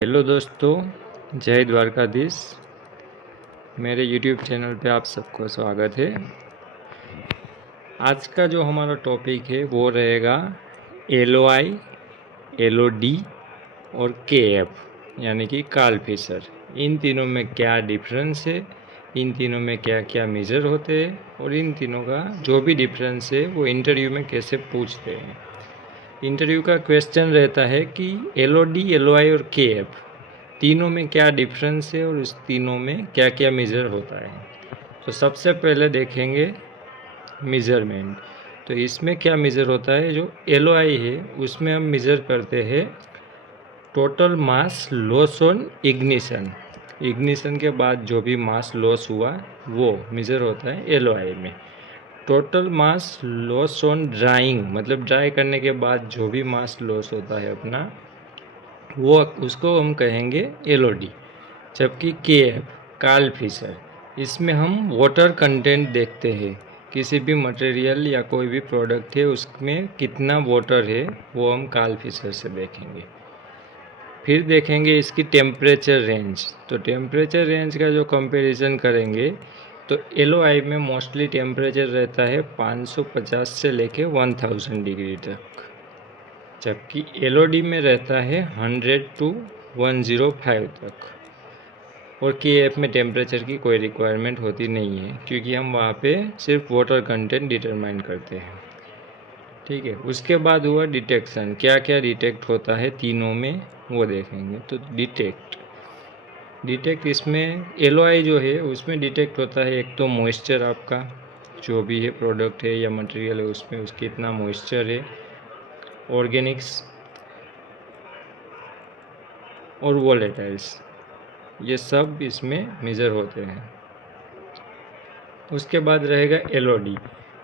Hello दोस्तों, जय द्वारकाधीश। मेरे YouTube चैनल पे आप सबको स्वागत है। आज का जो हमारा टॉपिक है वो रहेगा LOI, LOD और KF यानी कि कार्ल फिशर। इन तीनों में क्या डिफरेंस है, इन तीनों में क्या क्या मेजर होते हैं और इन तीनों का जो भी डिफरेंस है वो इंटरव्यू में कैसे पूछते हैं। इंटरव्यू का क्वेश्चन रहता है कि LOD, LOI और KF तीनों में क्या डिफरेंस है और उस तीनों में क्या क्या मेजर होता है। तो सबसे पहले देखेंगे मेज़रमेंट। तो इसमें क्या मेज़र होता है, जो LOI है उसमें हम मेज़र करते हैं total mass loss on ignition के बाद जो भी मास लॉस हुआ वो मेज़र होता है LOI में। Total mass loss on drawing मतलब ड्राई करने के बाद जो भी मास लॉस होता है अपना, वो उसको हम कहेंगे LOD। जबकि KF कार्ल फिशर, इसमें हम वाटर कंटेंट देखते हैं। किसी भी मटेरियल या कोई भी प्रोडक्ट है उसमें कितना वाटर है वो हम कार्ल फिशर से देखेंगे। फिर देखेंगे इसकी टेम्परेचर रेंज। तो टेम्परेचर रेंज का जो कंपैरिजन करेंगे तो LOI में मोस्टली टेम्परेचर रहता है 550 से लेके 1000 डिग्री तक, जबकि LOD में रहता है 100 to 105 तक। और KF में टेम्परेचर की कोई रिक्वायरमेंट होती नहीं है, क्योंकि हम वहाँ पे सिर्फ वाटर कंटेंट डिटरमाइन करते हैं। ठीक है, उसके बाद हुआ डिटेक्शन। क्या क्या डिटेक्ट होता है तीनों में वो देखेंगे। तो डिटेक्ट इसमें LOI जो है उसमें डिटेक्ट होता है एक तो मॉइस्चर, आपका जो भी है प्रोडक्ट है या मटेरियल है उसमें उसके कितना मॉइस्चर है, ऑर्गेनिक्स और वोलेटाइल्स, ये सब इसमें मेज़र होते हैं। उसके बाद रहेगा LOD।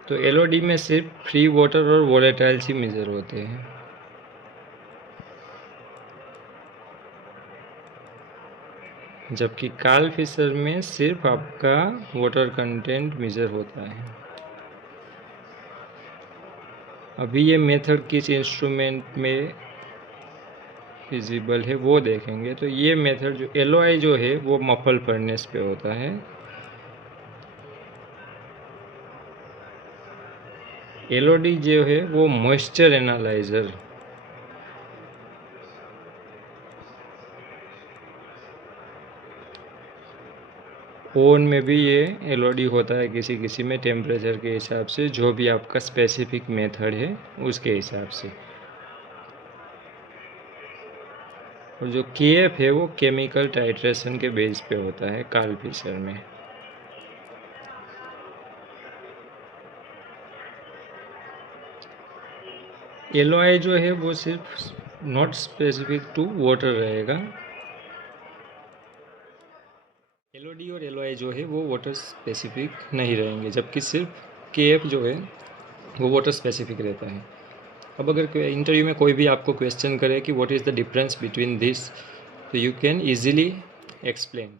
तो LOD में सिर्फ फ्री वाटर और वोलेटाइल्स ही मेज़र होते हैं। जबकि कार्ल फिशर में सिर्फ आपका वाटर कंटेंट मेज़र होता है। अभी ये मेथड किस इंस्ट्रूमेंट में फिजिबल है वो देखेंगे। तो ये मेथड जो LOI जो है वो मफल फर्नेस पे होता है। LOD जो है वो मॉइस्चर एनालाइजर, ओवन में भी ये LOD होता है किसी किसी में, टेम्परेचर के हिसाब से, जो भी आपका स्पेसिफिक मेथड है उसके हिसाब से। और जो KF है वो केमिकल टाइट्रेशन के बेस पे होता है कार्ल फिशर में। LOI जो है वो सिर्फ नॉट स्पेसिफिक टू वाटर रहेगा। LOD और LOI जो है वो वाटर स्पेसिफिक नहीं रहेंगे, जबकि सिर्फ KF जो है वो वाटर स्पेसिफिक रहता है। अब अगर इंटरव्यू में कोई भी आपको क्वेश्चन करे कि what is the difference between this, तो यू कैन ईजिली एक्सप्लेन।